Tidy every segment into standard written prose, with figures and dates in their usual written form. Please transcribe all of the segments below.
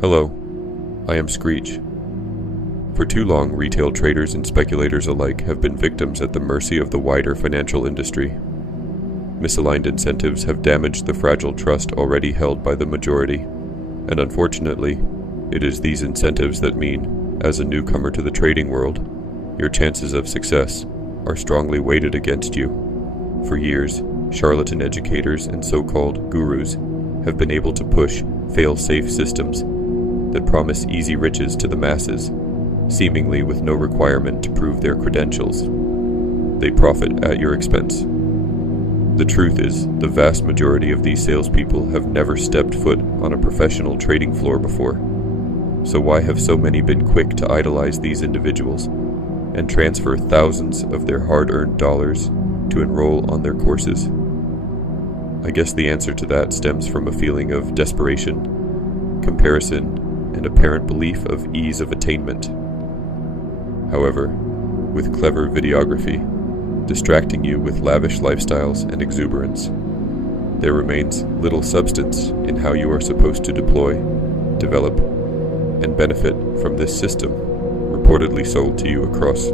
Hello, I am Screech. For too long, retail traders and speculators alike have been victims at the mercy of the wider financial industry. Misaligned incentives have damaged the fragile trust already held by the majority, and unfortunately, it is these incentives that mean, as a newcomer to the trading world, your chances of success are strongly weighted against you. For years, charlatan educators and so-called gurus have been able to push fail-safe systems that promise easy riches to the masses, seemingly with no requirement to prove their credentials. They profit at your expense. The truth is, the vast majority of these salespeople have never stepped foot on a professional trading floor before. So why have so many been quick to idolize these individuals and transfer thousands of their hard-earned dollars to enroll on their courses? I guess the answer to that stems from a feeling of desperation, comparison, and apparent belief of ease of attainment. However, with clever videography, distracting you with lavish lifestyles and exuberance, there remains little substance in how you are supposed to deploy, develop, and benefit from this system reportedly sold to you across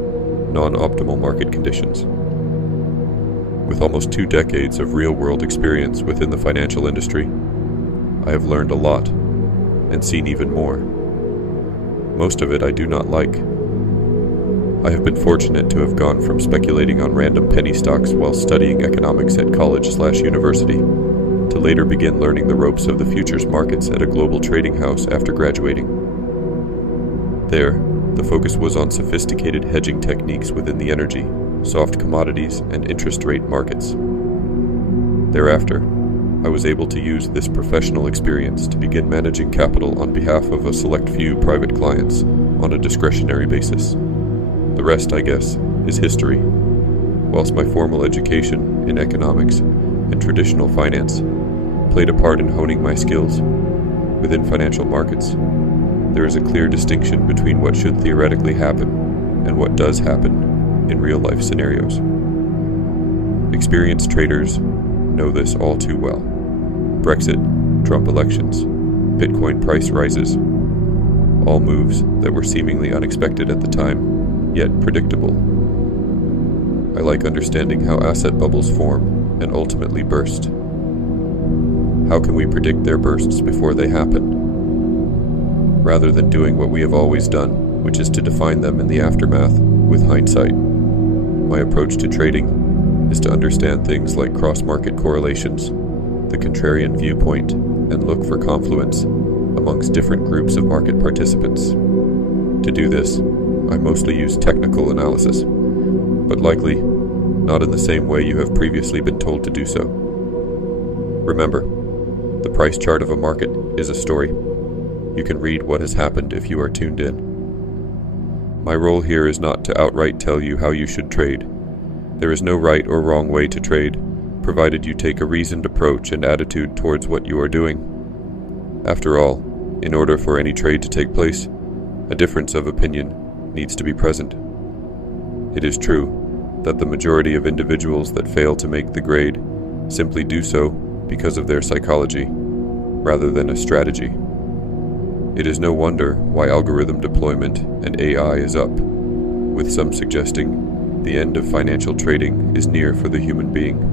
non-optimal market conditions. With almost 2 decades of real-world experience within the financial industry, I have learned a lot and seen even more. Most of it I do not like. I have been fortunate to have gone from speculating on random penny stocks while studying economics at college/university to later begin learning the ropes of the futures markets at a global trading house after graduating. There, the focus was on sophisticated hedging techniques within the energy, soft commodities, and interest rate markets. Thereafter, I was able to use this professional experience to begin managing capital on behalf of a select few private clients on a discretionary basis. The rest, I guess, is history. Whilst my formal education in economics and traditional finance played a part in honing my skills within financial markets, there is a clear distinction between what should theoretically happen and what does happen in real-life scenarios. Experienced traders know this all too well. Brexit, Trump elections, Bitcoin price rises, all moves that were seemingly unexpected at the time, yet predictable. I like understanding how asset bubbles form and ultimately burst. How can we predict their bursts before they happen? Rather than doing what we have always done, which is to define them in the aftermath with hindsight, my approach to trading is to understand things like cross-market correlations, the contrarian viewpoint, and look for confluence amongst different groups of market participants. To do this, I mostly use technical analysis, but likely not in the same way you have previously been told to do so. Remember, the price chart of a market is a story. You can read what has happened if you are tuned in. My role here is not to outright tell you how you should trade. There is no right or wrong way to trade, provided you take a reasoned approach and attitude towards what you are doing. After all, in order for any trade to take place, a difference of opinion needs to be present. It is true that the majority of individuals that fail to make the grade simply do so because of their psychology, rather than a strategy. It is no wonder why algorithm deployment and AI is up, with some suggesting the end of financial trading is near for the human being.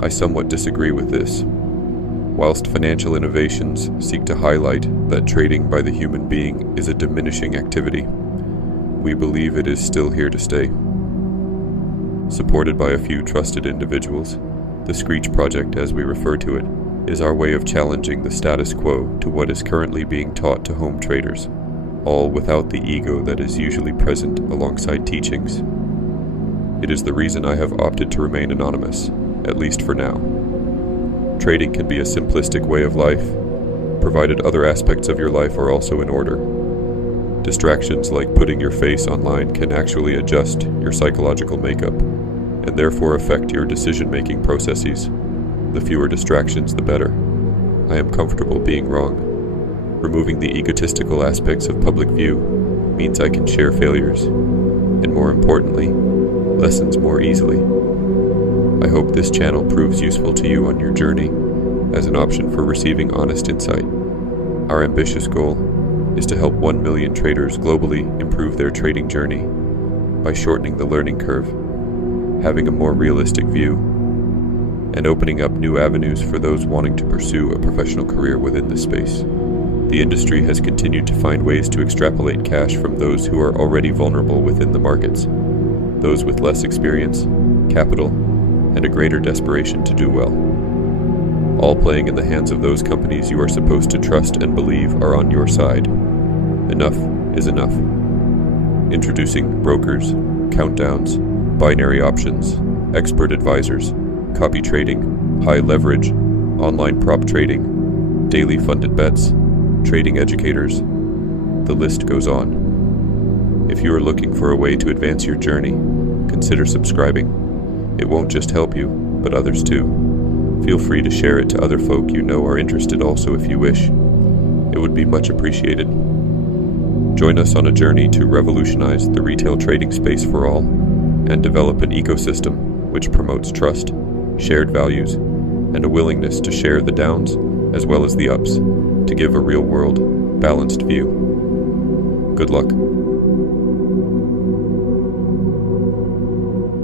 I somewhat disagree with this. Whilst financial innovations seek to highlight that trading by the human being is a diminishing activity, we believe it is still here to stay. Supported by a few trusted individuals, the Screech Project, as we refer to it, is our way of challenging the status quo to what is currently being taught to home traders, all without the ego that is usually present alongside teachings. It is the reason I have opted to remain anonymous, at least for now. Trading can be a simplistic way of life, provided other aspects of your life are also in order. Distractions like putting your face online can actually adjust your psychological makeup, and therefore affect your decision-making processes. The fewer distractions, the better. I am comfortable being wrong. Removing the egotistical aspects of public view means I can share failures, and more importantly, lessons more easily. I hope this channel proves useful to you on your journey as an option for receiving honest insight. Our ambitious goal is to help 1 million traders globally improve their trading journey by shortening the learning curve, having a more realistic view, and opening up new avenues for those wanting to pursue a professional career within this space. The industry has continued to find ways to extrapolate cash from those who are already vulnerable within the markets, those with less experience, capital, and a greater desperation to do well, all playing in the hands of those companies you are supposed to trust and believe are on your side. Enough is enough. Introducing brokers, countdowns, binary options, expert advisors, copy trading, high leverage, online prop trading, daily funded bets, trading educators. The list goes on. If you are looking for a way to advance your journey, consider subscribing. It won't just help you, but others too. Feel free to share it to other folk you know are interested also if you wish. It would be much appreciated. Join us on a journey to revolutionize the retail trading space for all and develop an ecosystem which promotes trust, shared values, and a willingness to share the downs as well as the ups to give a real-world, balanced view. Good luck.